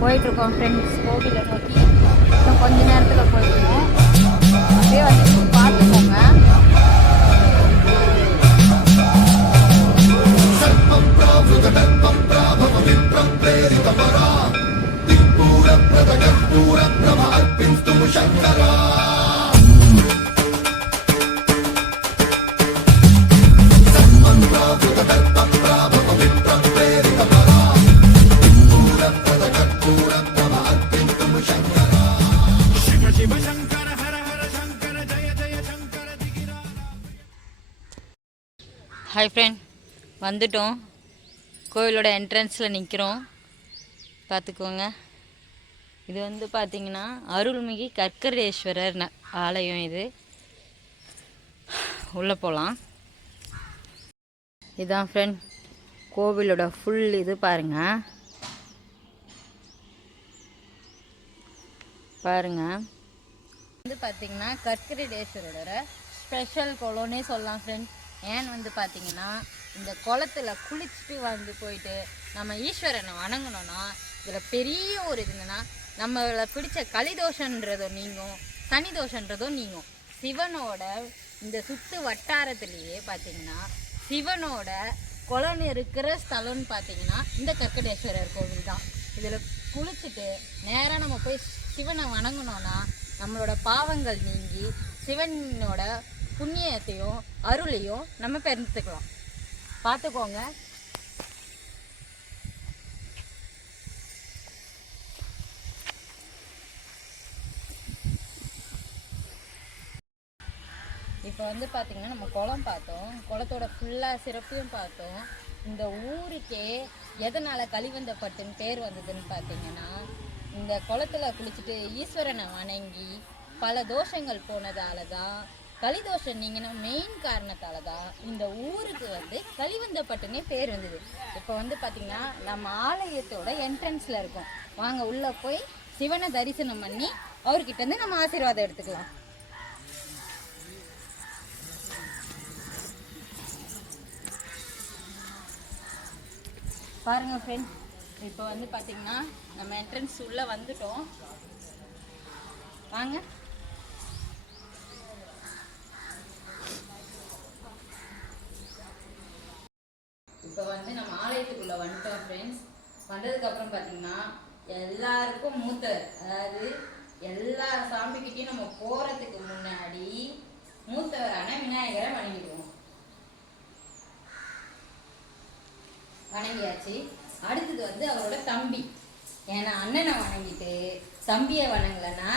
போயிட்டுருக்கோம் ஃப்ரெண்ட்ஸ் கோவிலை நோக்கி இன்னும் கொஞ்ச நேரத்தில் போயிடுவோம். அப்படியே வந்து பார்த்துக்கோங்க ஹாய் ஃப்ரெண்ட் வந்துட்டோம். கோவிலோட என்ட்ரன்ஸில் நிற்கிறோம் பார்த்துக்கோங்க. இது வந்து பார்த்திங்கன்னா அருள்மிகு கற்கரேஸ்வரர் ந- ஆலயம் இது. உள்ளே போகலாம். இதான் ஃப்ரெண்ட் கோவிலோட ஃபுல் இது பாருங்க. பாருங்கள் வந்து பார்த்தீங்கன்னா கற்கரேஸ்வரோட ஸ்பெஷல் குளம்னே சொல்லலாம் ஃப்ரெண்ட் ஏன்னு வந்து பார்த்தீங்கன்னா இந்த குளத்துல குளிச்சுட்டு வந்து போயிட்டு நம்ம ஈஸ்வரனை வணங்கணும்னா இதில் பெரிய ஒரு இது நம்மளை பிடிச்ச கலிதோஷன்றதும் நீங்கும் சனி தோஷன்றதும் நீங்கும். சிவனோட இந்த சுத்து வட்டாரத்திலேயே பார்த்தீங்கன்னா சிவனோட குளம் இருக்கிற ஸ்தலம்னு பார்த்தீங்கன்னா இந்த கற்கடேஸ்வரர் கோவில் தான். இதில் குளிச்சுட்டு நேராக நம்ம போய் சிவனை வணங்கினோன்னா நம்மளோட பாவங்கள் நீங்கி சிவனோட புண்ணியத்தையும் அருளையும் நம்ம பெருந்துக்கலாம் பார்த்துக்கோங்க இப்போ வந்து பார்த்திங்கன்னா நம்ம குளம் பார்த்தோம். குளத்தோட ஃபுல்லாக சிறப்பையும் பார்த்தோம். இந்த ஊருக்கே எதனால் கலிவந்தப்பட்டுன்னு பேர் வந்ததுன்னு பார்த்தீங்கன்னா இந்த குளத்துல குளிச்சுட்டு ஈஸ்வரனை வணங்கி பல தோஷங்கள் போனதால தான் கலிதோஷம் நீங்கன்னா மெயின் காரணத்தால தான் இந்த ஊருக்கு வந்து கலிவந்தப்பட்டுன்னே பேர் வந்தது. இப்போ வந்து பார்த்தீங்கன்னா நம்ம ஆலயத்தோட என்ட்ரன்ஸில் இருக்கோம். வாங்க உள்ளே போய் சிவனை தரிசனம் பண்ணி அவர்கிட்ட வந்து நம்ம ஆசீர்வாதம் எடுத்துக்கலாம். பாருங்க ஃப்ரெண்ட்ஸ் இப்போ வந்து பார்த்தீங்கன்னா நம்ம என்ட்ரன்ஸ் உள்ளே வந்துட்டோம். வாங்க இப்போ வந்து நம்ம ஆலயத்துக்குள்ள வந்துட்டோம் ஃப்ரெண்ட்ஸ் வந்ததுக்கு அப்புறம் பார்த்தீங்கன்னா எல்லாருக்கும் மூத்தவர் அதாவது எல்லா சாமிக்கிட்டையும் நம்ம போறதுக்கு முன்னாடி மூத்தவரான விநாயகரை வணங்கிடுவோம். வணங்கியாச்சு. அடுத்தது வந்து அவரோட தம்பி. ஏன்னா அண்ணனை வணங்கிட்டு தம்பியை வணங்கலைன்னா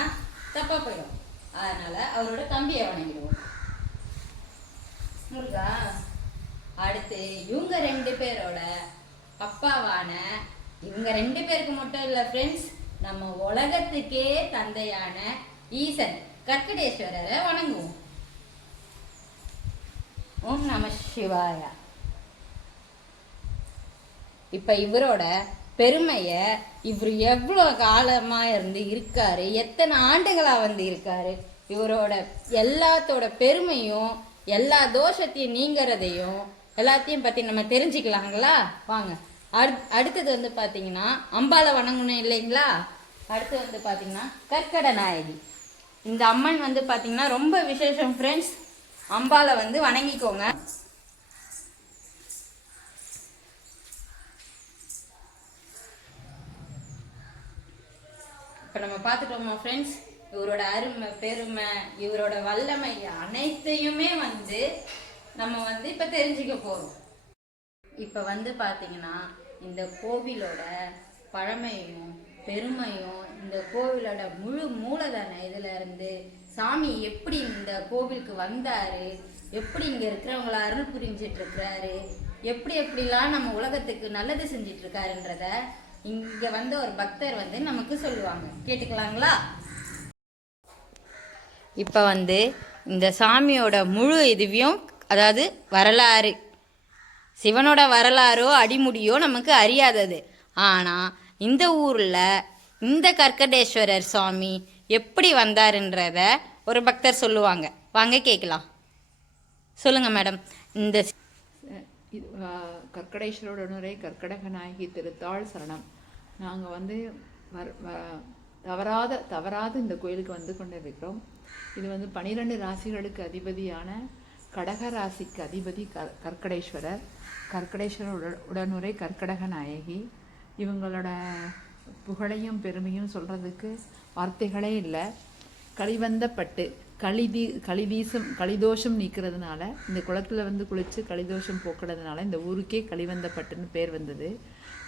தப்பா போயிடும். அதனால அவரோட தம்பியை வணங்கிடுவோம். முருகா அடுத்து இவங்க ரெண்டு பேரோட அப்பாவான இவங்க ரெண்டு பேருக்கு மட்டும் இல்லை ஃப்ரெண்ட்ஸ் நம்ம உலகத்துக்கே தந்தையான ஈசன் கற்கடேஸ்வரரை வணங்குவோம். ஓம் நம சிவாயா. இப்ப இவரோட பெருமைய இவர் எவ்வளோ காலமா இருந்து இருக்காரு எத்தனை ஆண்டுகளா வந்து இருக்காரு இவரோட எல்லாத்தோட பெருமையும் எல்லா தோஷத்தையும் நீங்கிறதையும் எல்லாத்தையும் பத்தி நம்ம தெரிஞ்சுக்கலாங்களா? வாங்க. அடு அடுத்தது வந்து பார்த்தீங்கன்னா அம்பாவை வணங்கணும் இல்லைங்களா? அடுத்து வந்து பார்த்தீங்கன்னா கற்கட நாயகி. இந்த அம்மன் வந்து பார்த்தீங்கன்னா ரொம்ப விசேஷம் ஃப்ரெண்ட்ஸ் அம்பாவை வந்து வணங்கிக்கோங்க. இப்போ நம்ம பார்த்துட்டோமா ஃப்ரெண்ட்ஸ் இவரோட அருமை பெருமை இவரோட வல்லமை அனைத்தையுமே வந்து நம்ம வந்து இப்போ தெரிஞ்சுக்க போகிறோம் இப்போ வந்து பார்த்தீங்கன்னா இந்த கோவிலோட பழமையும் பெருமையும் இந்த கோவிலோட முழு மூலதன இதில் இருந்து சாமி எப்படி இந்த கோவிலுக்கு வந்தாரு எப்படி இங்கே இருக்கிறவங்கள அருள் புரிஞ்சிட்ருக்கிறாரு எப்படி எப்படிலாம் நம்ம உலகத்துக்கு நல்லது செஞ்சிட்ருக்காருன்றத இங்கே வந்த ஒரு பக்தர் வந்து நமக்கு சொல்லுவாங்க. கேட்டுக்கலாங்களா? இப்போ வந்து இந்த சாமியோட முழு இதுவையும் அதாவது வரலாறு சிவனோட வரலாறோ அடிமுடியோ நமக்கு அறியாதது. ஆனால் இந்த ஊரில் இந்த கற்கடேஸ்வரர் சுவாமி எப்படி வந்தாருன்றத ஒரு பக்தர் சொல்லுவாங்க. வாங்க கேட்கலாம். சொல்லுங்க மேடம். இந்த இது ஆ, கற்கடேஸ்வரோட கற்கடக நாயகி திருத்தாள் சரணம். நாங்கள் வந்து வர்- வ- தவறாத தவறாத இந்த கோயிலுக்கு வந்து கொண்டிருக்கிறோம். இது வந்து பனிரெண்டு ராசிகளுக்கு அதிபதியான கடகராசிக்கு அதிபதி க கற்கடேஸ்வரர். கற்கடேஸ்வரர் உடனுரை கற்கடக நாயகி. இவங்களோட புகழையும் பெருமையும் சொல்கிறதுக்கு வார்த்தைகளே இல்லை. களிவந்தப்பட்டு களிதி களிதீசம் களிதோஷம் நீக்கிறதுனால இந்த குளத்தில் வந்து குளித்து களிதோஷம் போக்குறதுனால இந்த ஊருக்கே களிவந்தப்பட்டுன்னு பேர் வந்தது.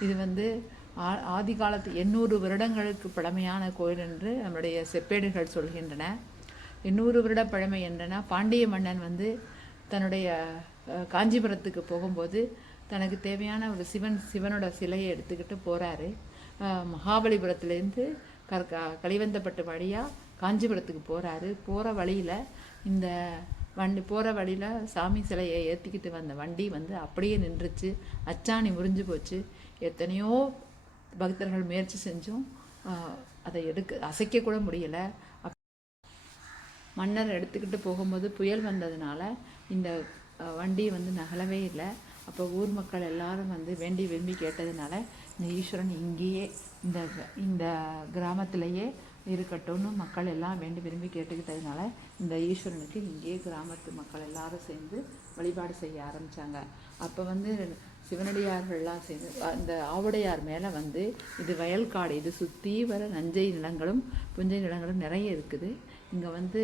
இது வந்து ஆ- ஆதி காலத்து எண்ணூறு வருடங்களுக்கு பழமையான கோயில் என்று நம்முடைய செப்பேடுகள் சொல்கின்றன. எண்ணூறு வருட பழமை என்றனா பாண்டிய மன்னன் வந்து தன்னுடைய காஞ்சிபுரத்துக்கு போகும்போது தனக்கு தேவையான ஒரு சிவன் சிவனோட சிலையை எடுத்துக்கிட்டு போகிறாரு மகாபலிபுரத்துலேருந்து கற்க கலிவந்தப்பட்டு வழியாக காஞ்சிபுரத்துக்கு போகிறாரு போகிற வழியில் இந்த வண்டி போகிற வழியில் சாமி சிலையை ஏற்றிக்கிட்டு வந்த வண்டி வந்து அப்படியே நின்றுச்சு. அச்சாணி முறிஞ்சு போச்சு. எத்தனையோ பக்தர்கள் முயற்சி செஞ்சும் அதை எடுக்க அசைக்கக்கூட முடியலை. மன்னர் எடுத்துக்கிட்டு போகும்போது புயல் வந்ததுனால இந்த வண்டி வந்து நகலவே இல்லை. அப்போ ஊர் மக்கள் எல்லாரும் வந்து வேண்டி விரும்பி கேட்டதுனால இந்த ஈஸ்வரன் இங்கேயே இந்த இந்த கிராமத்திலேயே இருக்கட்டும்னு மக்கள் எல்லாம் வேண்டி விரும்பி கேட்டுக்கிட்டதுனால இந்த ஈஸ்வரனுக்கு இங்கேயே கிராமத்து மக்கள் எல்லாரும் சேர்ந்து வழிபாடு செய்ய ஆரம்பித்தாங்க அப்போ வந்து சிவனடியார்கள்லாம் சேர்ந்து அந்த ஆவுடையார் மேலே வந்து இது வயல்காடு இது சுற்றி வர நஞ்சை நிலங்களும் புஞ்சை நிலங்களும் நிறைய இருக்குது. இங்கே வந்து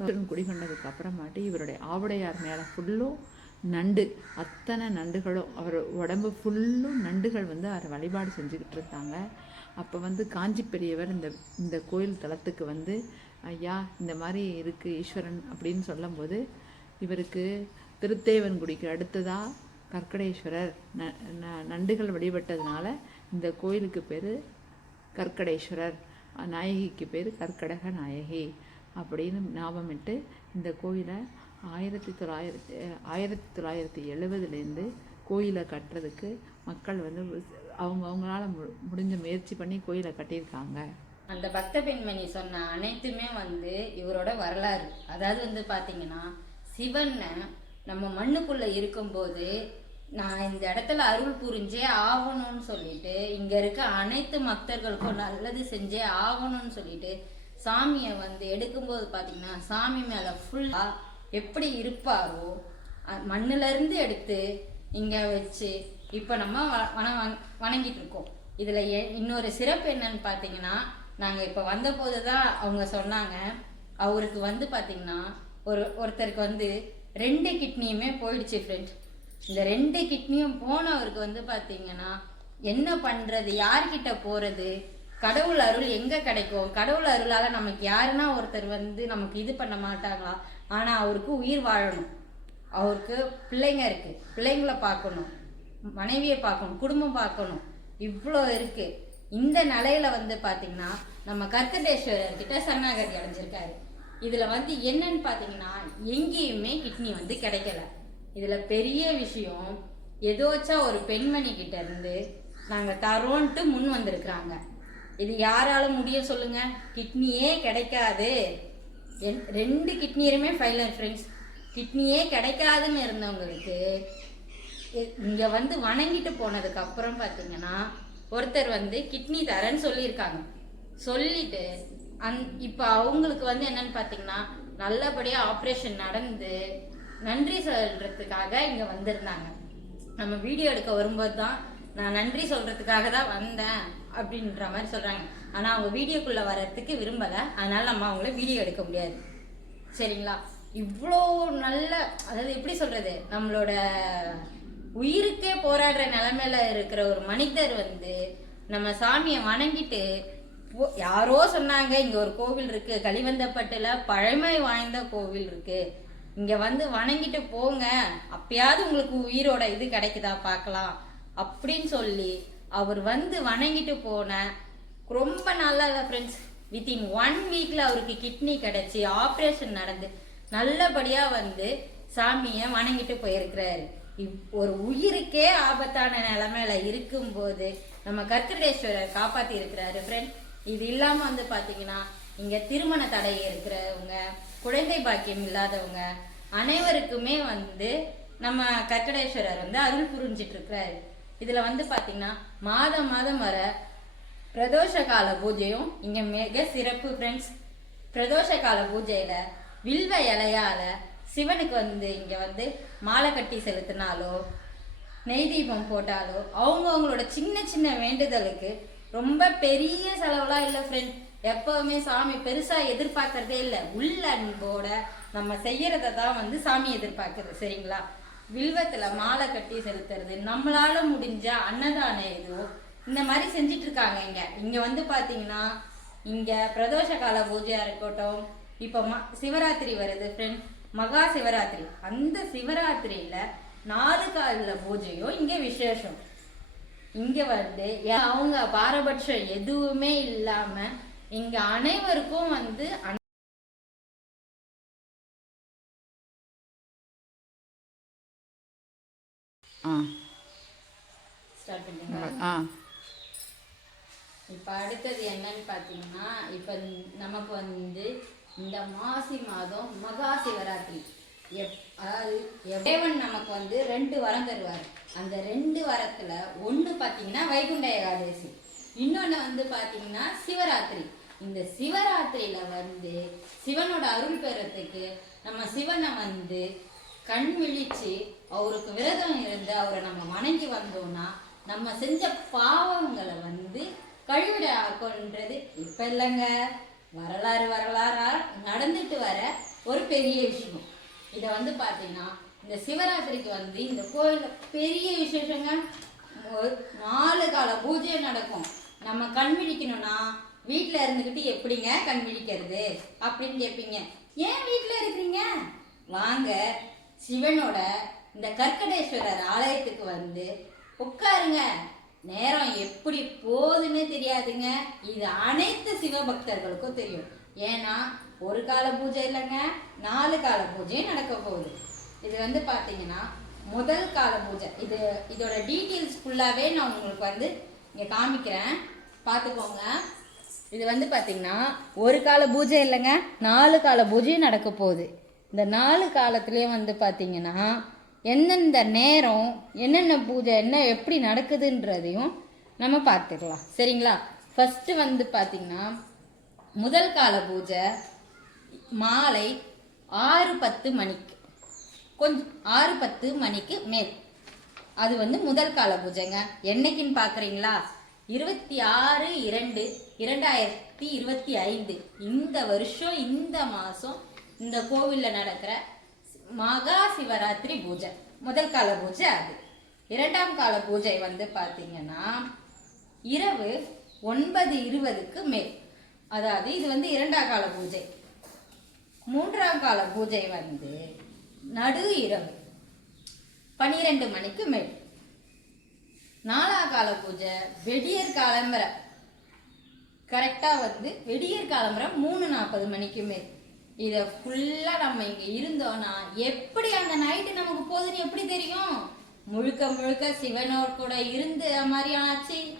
குடிகொண்டதுக்கு அப்புறமாட்டி இவருடைய ஆவுடையார் மேலே ஃபுல்லும் நண்டு அத்தனை நண்டுகளும் அவர் உடம்பு ஃபுல்லும் நண்டுகள் வந்து அவர் வழிபாடு செஞ்சுக்கிட்டு இருந்தாங்க. அப்போ வந்து காஞ்சி பெரியவர் இந்த இந்த கோயில் தலத்துக்கு வந்து ஐயா இந்த மாதிரி இருக்குது ஈஸ்வரன் அப்படின்னு சொல்லும்போது இவருக்கு திருத்தேவன்குடிக்கு அடுத்ததாக கற்கடேஸ்வரர் ந ந- நண்டுகள் வழிபட்டதுனால இந்த கோயிலுக்கு பேர் கற்கடேஸ்வரர் நாயகிக்கு பேர் கற்கடக நாயகி. அப்படின்னு ஞாபகமிட்டு இந்த கோயிலை ஆயிரத்தி தொள்ளாயிரத்தி ஆயிரத்தி தொள்ளாயிரத்தி எழுபதுலேருந்து கோயிலை கட்டுறதுக்கு மக்கள் வந்து அவங்க அவங்களால மு- முடிஞ்ச முயற்சி பண்ணி கோயிலை கட்டியிருக்காங்க. அந்த பக்த பெண்மணி சொன்ன அனைத்துமே வந்து இவரோட வரலாறு. அதாவது வந்து பார்த்தீங்கன்னா சிவனை நம்ம மண்ணுக்குள்ளே இருக்கும்போது நான் இந்த இடத்துல அருள் புரிஞ்சே ஆகணும்னு சொல்லிட்டு இங்கே இருக்க அனைத்து பக்தர்களுக்கும் நல்லது செஞ்சே ஆகணும்னு சொல்லிட்டு சாமியை வந்து எடுக்கும்போது பார்த்தீங்கன்னா சாமி மேலே ஃபுல்லாக எப்படி இருப்பாரோ அ- எடுத்து இங்கே வச்சு இப்போ நம்ம வ- வண வணங்கிட்டு இருக்கோம். இதில் எ- இன்னொரு சிறப்பு என்னன்னு பார்த்தீங்கன்னா நாங்கள் இப்போ வந்த போதுதான் அவங்க சொன்னாங்க. அவருக்கு வந்து பார்த்தீங்கன்னா ஒரு ஒருத்தருக்கு வந்து ரெண்டு கிட்னியுமே போயிடுச்சு ஃப்ரெண்ட் இந்த ரெண்டு கிட்னியும் போனவருக்கு வந்து பார்த்தீங்கன்னா என்ன பண்ணுறது யார்கிட்ட போகிறது கடவுள் அருள் எங்க கிடைக்கும்? கடவுள் அருளால நமக்கு யாருன்னா ஒருத்தர் வந்து நமக்கு இது பண்ண மாட்டாங்களா? ஆனா அவருக்கு உயிர் வாழணும். அவருக்கு பிள்ளைங்க இருக்கு. பிள்ளைங்கள பார்க்கணும். மனைவியை பார்க்கணும். குடும்பம் பார்க்கணும். இவ்வளோ இருக்கு. இந்த நிலையில வந்து பாத்தீங்கன்னா நம்ம கர்க்கடேஸ்வரர் கிட்ட சரணாகதி அடைஞ்சிருக்காரு. இதுல வந்து என்னன்னு பாத்தீங்கன்னா எங்கேயுமே கிட்னி வந்து கிடைக்கல. இதுல பெரிய விஷயம் எதோச்சா ஒரு பெண்மணி கிட்ட இருந்து நாங்க தரோன்ட்டு முன் வந்திருக்கிறாங்க. இது யாரால முடியும் சொல்லுங்க. கிட்னியே கிடைக்காது. ரெண்டு கிட்னியுமே ஃபைலர் ஃப்ரெண்ட்ஸ் கிட்னியே கிடைக்காதுன்னு இருந்தவங்களுக்கு இங்கே இங்க வந்து வணங்கிட்டு போனதுக்கு அப்புறம் பாத்தீங்கன்னா ஒருத்தர் வந்து கிட்னி தரேன்னு சொல்லியிருக்காங்க. சொல்லிட்டு அந் இப்போ அவங்களுக்கு வந்து என்னன்னு பாத்தீங்கன்னா நல்லபடியாக ஆப்ரேஷன் நடந்து நன்றி சொல்றதுக்காக இங்க வந்திருந்தாங்க. நம்ம வீடியோ எடுக்க வரும்போது தான் நான் நன்றி சொல்றதுக்காக தான் வந்தேன். அப்படின்ற மாதிரி சொல்றாங்க. ஆனா அவங்க வீடியோக்குள்ள வர்றதுக்கு விரும்பல. அதனால நம்ம அவங்கள வீடியோ எடுக்க முடியாது. சரிங்களா? இவ்வளோ நல்ல அதாவது எப்படி சொல்றது? நம்மளோட உயிருக்கே போராடுற நிலமையில இருக்கிற ஒரு மனிதர் வந்து நம்ம சாமியை வணங்கிட்டு யாரோ சொன்னாங்க இங்க ஒரு கோவில் இருக்கு கலிவந்தப்பட்டுல பழமை வாய்ந்த கோவில் இருக்கு. இங்க வந்து வணங்கிட்டு போங்க. அப்பயாவது உங்களுக்கு உயிரோட இது கிடைக்குதா பார்க்கலாம். அப்படின்னு சொல்லி அவர் வந்து வணங்கிட்டு போன ரொம்ப நல்லா இல்லை ஃப்ரெண்ட்ஸ் வித்தின் ஒன் வீக்ல அவருக்கு கிட்னி கிடைச்சி ஆப்ரேஷன் நடந்து நல்லபடியா வந்து சாமியை வணங்கிட்டு போயிருக்கிறாரு. இப் ஒரு உயிருக்கே ஆபத்தான நிலைமையில இருக்கும்போது நம்ம கர்த்தடேஸ்வரர் காப்பாத்தி இருக்கிறாரு ஃப்ரெண்ட் இது இல்லாம வந்து பாத்தீங்கன்னா இங்க திருமண தடை இருக்கிறவங்க குழந்தை பாக்கியம் இல்லாதவங்க அனைவருக்குமே வந்து நம்ம கர்கடேஸ்வரர் வந்து அருள் புரிஞ்சிட்டு இருக்கிறாரு. இதில் வந்து பார்த்தீங்கன்னா மாதம் மாதம் வர பிரதோஷ கால பூஜையும் இங்கே மிக சிறப்பு ஃப்ரெண்ட்ஸ் பிரதோஷ கால பூஜையில் வில்வ இலையால் சிவனுக்கு வந்து இங்கே வந்து மாலை கட்டி செலுத்தினாலோ நெய் தீபம் போட்டாலோ அவங்கவுங்களோட சின்ன சின்ன வேண்டுதலுக்கு ரொம்ப பெரிய செலவுலாம் இல்லை ஃப்ரெண்ட் எப்பவுமே சாமி பெருசாக எதிர்பார்க்கறதே இல்லை. உள்ள அன்போட நம்ம செய்கிறத தான் வந்து சாமி எதிர்பார்க்குறது சரிங்களா? வில்வத்தில் மாலை கட்டி செலுத்துறது நம்மளால முடிஞ்ச அன்னதானம் எதுவோ இந்த மாதிரி செஞ்சிட்டு இருக்காங்க இங்க. இங்க வந்து பாத்தீங்கன்னா இங்க பிரதோஷ கால பூஜையா இருக்கட்டும் இப்ப ம சிவராத்திரி வருது ஃப்ரெண்ட் மகா சிவராத்திரி. அந்த சிவராத்திரியில நாலு கால பூஜையும் இங்க விசேஷம். இங்க வந்து அவங்க பாரபட்சம் எதுவுமே இல்லாம இங்க அனைவருக்கும் வந்து ஆ. இப்ப அடுத்தது என்னன்னு பாத்தீங்கன்னா இப்ப நமக்கு வந்து இந்த மாசி மாதம் மகா சிவராத்திரி. எப் அதாவது தேவன் நமக்கு வந்து ரெண்டு வரம் தருவார். அந்த ரெண்டு வரத்துல ஒண்ணு பாத்தீங்கன்னா வைகுண்ட ஏகாதசி. இன்னொன்னு வந்து பாத்தீங்கன்னா சிவராத்திரி. இந்த சிவராத்திரியில வந்து சிவனோட அருள் பெறத்துக்கு நம்ம சிவனை வந்து கண் விழிச்சு அவருக்கு விரதம் இருந்து அவரை நம்ம வணங்கி வந்தோம்னா நம்ம செஞ்ச பாவங்களை வந்து கழுவிட ஆக்கன்றது இப்ப இல்லைங்க. வரலாறு வரலாறா நடந்துட்டு வர ஒரு பெரிய விஷயம். இதை வந்து பார்த்தீங்கன்னா இந்த சிவராத்திரிக்கு வந்து இந்த கோயில்ல பெரிய விசேஷங்க. ஒரு நாலு கால பூஜை நடக்கும். நம்ம கண் விழிக்கணும்னா வீட்டில் இருந்துக்கிட்டு எப்படிங்க கண் விழிக்கிறது? அப்படின்னு கேட்பீங்க. ஏன் வீட்டில் இருக்கிறீங்க? வாங்க சிவனோட இந்த கற்கடேஸ்வரர் ஆலயத்துக்கு வந்து உட்காருங்க. நேரம் எப்படி போகுதுன்னு தெரியாதுங்க. இது அனைத்து சிவபக்தர்களுக்கும் தெரியும். ஏன்னா ஒரு கால பூஜை இல்லைங்க நாலு கால பூஜையும் நடக்க போகுது. இது வந்து பார்த்தீங்கன்னா முதல் கால பூஜை. இது இதோட டீட்டெயில்ஸ் ஃபுல்லாகவே நான் உங்களுக்கு வந்து இங்கே காமிக்கிறேன். பார்த்துக்கோங்க இது வந்து பார்த்தீங்கன்னா ஒரு கால பூஜை இல்லைங்க நாலு கால பூஜையும் நடக்க போகுது. இந்த நாலு காலத்துலேயும் வந்து பார்த்திங்கன்னா எந்தெந்த நேரம் என்னென்ன பூஜை என்ன எப்படி நடக்குதுன்றதையும் நம்ம பார்த்துக்கலாம். சரிங்களா? ஃபஸ்ட்டு வந்து பார்த்திங்கன்னா முதல் கால பூஜை மாலை ஆறு பத்து மணிக்கு. கொஞ்சம் ஆறு பத்து மணிக்கு மேல். அது வந்து முதல் கால பூஜைங்க. என்னைக்குன்னு பார்க்குறீங்களா இருபத்தி ஆறு இரண்டு இரண்டாயிரத்தி இருபத்தி ஐந்து. இந்த வருஷம் இந்த மாதம் இந்த கோவிலில் நடக்கிற மகா சிவராத்திரி பூஜை. முதல் கால பூஜை அது. இரண்டாம் கால பூஜை வந்து பார்த்தீங்கன்னா இரவு ஒன்பது இருபதுக்கு மேல். அதாவது இது வந்து இரண்டாம் கால பூஜை. மூன்றாம் கால பூஜை வந்து நடு இரவு பனிரெண்டு மணிக்கு மேல். நாலாம் கால பூஜை வெடியர் காலம்பரை. கரெக்டாக வந்து வெடியர் காலம்பரை மூணு நாற்பது மணிக்கு மேல். இதை ஃபுல்லாக நம்ம இங்கே இருந்தோம்னா எப்படி அந்த நைட்டு நமக்கு போகுதுன்னு எப்படி தெரியும்? முழுக்க முழுக்க சிவனோட கூட இருந்த மாதிரியும் ஆச்சு.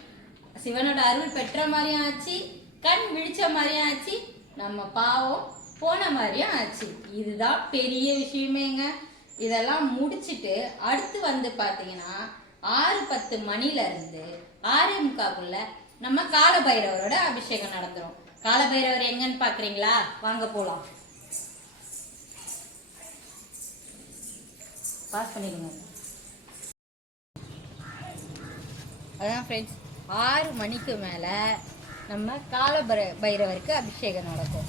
சிவனோட அருள் பெற்ற மாதிரியும் ஆச்சு. கண் விழிச்ச மாதிரியும் ஆச்சு. நம்ம பாவம் போன மாதிரியும் ஆச்சு. இதுதான் பெரிய விஷயமேங்க. இதெல்லாம் முடிச்சுட்டு அடுத்து வந்து பார்த்தீங்கன்னா ஆறு பத்து மணில இருந்து ஆறே முக்காக்குள்ள நம்ம காலபைரவரோட அபிஷேகம் நடத்துறோம். காலபைரவர் எங்கன்னு பாக்குறீங்களா? வாங்க போலாம். பாஸ் பண்ணிடுங்க. அதான் ஃப்ரெண்ட்ஸ் ஆறு மணிக்கு மேலே நம்ம கால பைர- பைரவருக்கு அபிஷேகம் நடக்கும்.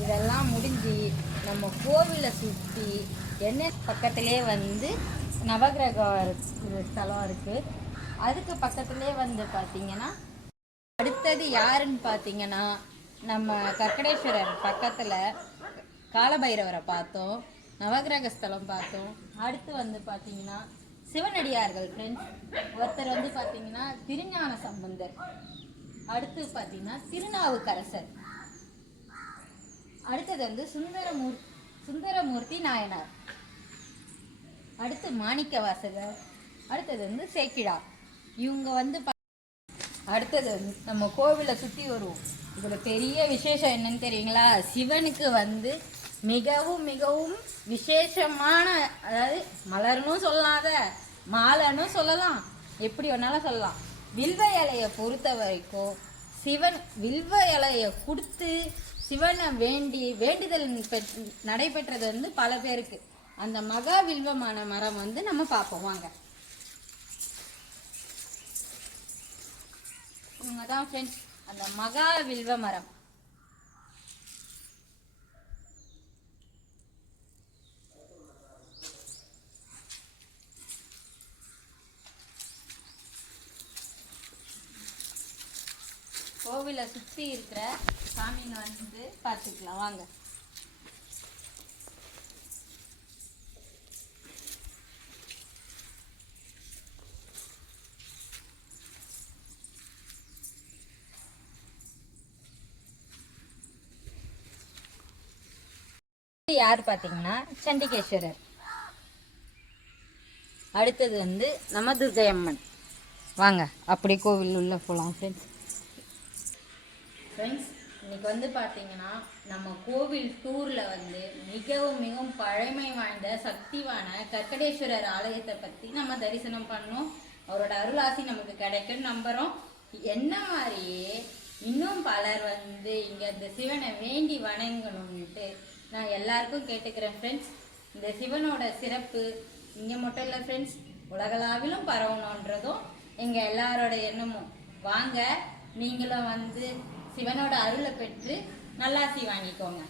இதெல்லாம் முடிஞ்சு நம்ம கோவிலை சுற்றி என்ன பக்கத்துலேயே வந்து நவகிரகம் ஸ்தலம் இருக்குது அதுக்கு பக்கத்துலேயே வந்து பார்த்தீங்கன்னா அடுத்தது யாருன்னு பார்த்தீங்கன்னா நம்ம கற்கடேஸ்வரர் பக்கத்தில் காலபைரவரை பார்த்தோம். நவகிரக ஸ்தலம் பார்த்தோம். அடுத்து வந்து பார்த்தீங்கன்னா சிவனடியார்கள் ஃப்ரெண்ட்ஸ் ஒருத்தர் வந்து பார்த்தீங்கன்னா திருஞான சம்பந்தர். அடுத்து பார்த்தீங்கன்னா திருநாவுக்கரசர். அடுத்தது வந்து சுந்தரமூர் சுந்தரமூர்த்தி நாயனார். அடுத்து மாணிக்க வாசகர் அடுத்தது வந்து சேக்கிழா. இவங்க வந்து அடுத்தது வந்து நம்ம கோவிலை சுற்றி வருவோம். இதோட பெரிய விசேஷம் என்னன்னு தெரியுங்களா? சிவனுக்கு வந்து மிகவும் மிகவும் விசேஷமான அதாவது மலர்னும் சொல்லாத மாலைன்னு சொல்லலாம். எப்படி வேணாலும் சொல்லலாம். வில்வ இலையை பொறுத்த வரைக்கும் சிவன் வில்வ இலையை கொடுத்து சிவனை வேண்டி வேண்டுதல் பெற்- நடைபெற்றது வந்து பல பேருக்கு. அந்த மகா வில்வமான மரம் வந்து நம்ம பார்ப்போம். வாங்க. இவங்க தான் ஃப்ரெண்ட்ஸ் அந்த மகா வில்வ மரம். கோவிலை சுற்றி இருக்கிற சாமிங்க வந்து பார்த்துக்கலாம். வாங்க. யார் பார்த்தீங்கன்னா? சண்டிகேஸ்வரர். அடுத்தது வந்து நம்ம துர்கை அம்மன் வாங்க அப்படியே கோவில் உள்ள போகலாம் ஃப்ரெண்ட்ஸ் ஃப்ரெண்ட்ஸ் இன்னைக்கு வந்து பார்த்தீங்கன்னா நம்ம கோவில் டூரில் வந்து மிகவும் மிகவும் பழமை வாய்ந்த சக்திவான கற்கடேஸ்வரர் ஆலயத்தை பற்றி நம்ம தரிசனம் பண்ணோம். அவரோட அருளாசி நமக்கு கிடைக்கும்னு நம்புகிறோம் என்ன மாதிரியே இன்னும் பலர் வந்து இங்கே இந்த சிவனை வேண்டி வணங்கணும்னுட்டு நான் எல்லாருக்கும் கேட்டுக்கிறேன் ஃப்ரெண்ட்ஸ் இந்த சிவனோட சிறப்பு இங்கே மட்டும் இல்லை ஃப்ரெண்ட்ஸ் உலகளாவிலும் பரவணுன்றதும் எங்கள் எல்லாரோட எண்ணமும். வாங்க நீங்களும் வந்து சிவனோட அருளை பெற்று நல்லாசி வாங்கிக்கோங்க.